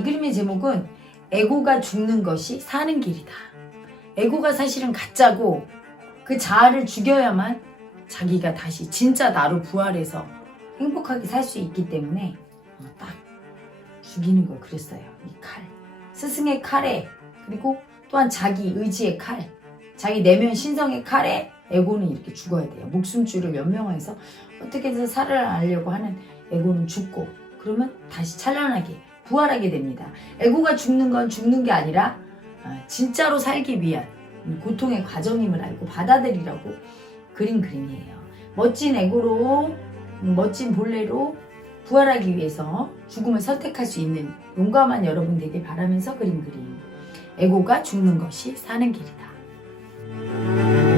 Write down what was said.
그림의 제목은 에고가 죽는 것이 사는 길이다. 에고가 사실은 가짜고 그 자아를 죽여야만 자기가 다시 진짜 나로 부활해서 행복하게 살 수 있기 때문에 어, 딱 죽이는 걸 그랬어요. 이 칼. 스승의 칼에 그리고 또한 자기 의지의 칼. 자기 내면 신성의 칼에 에고는 이렇게 죽어야 돼요. 목숨줄을 연명해서 어떻게 해서 살아나려고 하는 에고는 죽고 그러면 다시 찬란하게 부활하게 됩니다. 에고가 죽는 건 죽는 게 아니라 아, 진짜로 살기 위한 고통의 과정임을 알고 받아들이라고 그린 그림이에요. 멋진 에고로 음, 멋진 본래로 부활하기 위해서 죽음을 선택할 수 있는 용감한 여러분 되길 바라면서 그린 그림. 에고가 죽는 것이 사는 길이다.